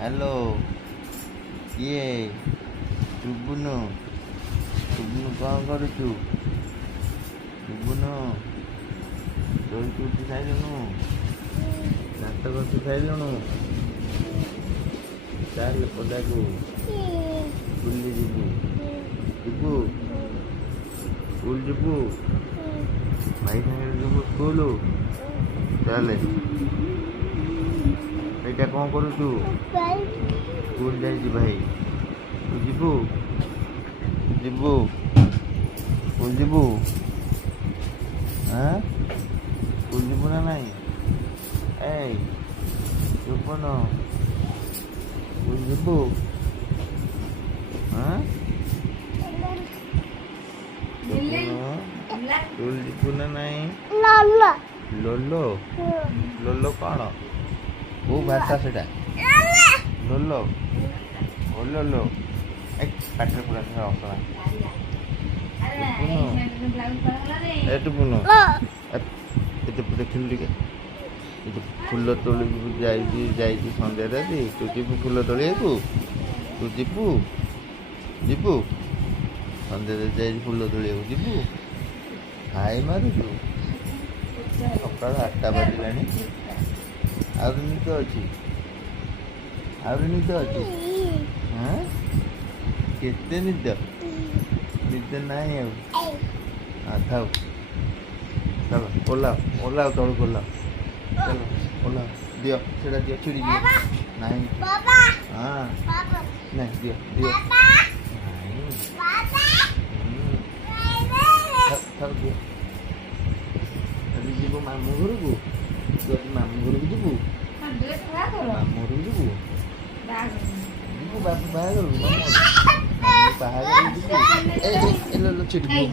hello किए टुबुनु टुबुनु कौन करुचु टुबुनु शोईकु उठी साइलुनु दांत घसी साइलुनु चाल पदाकु बुली जीवु जीवु स्कूल जीवु भाई सागे जीवु स्कूल चले एटा कौन करुचु स्कूल जाइछि भाई तू जीवु जीवु स्कूल जीवु हाँ स्कूल जीवु ना नहीं ए जीवुन स्कूल जीवु हाँ स्कूल जीवु ना नहीं लोलो लोलो कौन वो भाषा सेटा लोलो ओ लोलो एक पाटर पूरा से असला ए टुपुनो एते देखिलु टिके एते फूल तोली जाई संध्या रे तू जीवु फूल तोलियाकू तू जीवु जीवु संध्या रे जाई फूल तोलियाकू जीवु हाय मारुचु सकाळ 8टा बाजिलानी आउरी निद अच्छी आउरी निद अच्छी हाँ केते निद निद नहीं हाँ थाउ चलो ओलाओ ओलाओ तौक ओलाओ चलो ओलाओ दियो सेटा दियो छिड़ी दियो नहीं हाँ नहीं दियो दियो थाउ दियो अभी जीवो मामू घर को मामू घर को जीवु मामू घर जीवु जीवु बाप बाहर बाहर जीवु ए लो लो छिड़ी दियो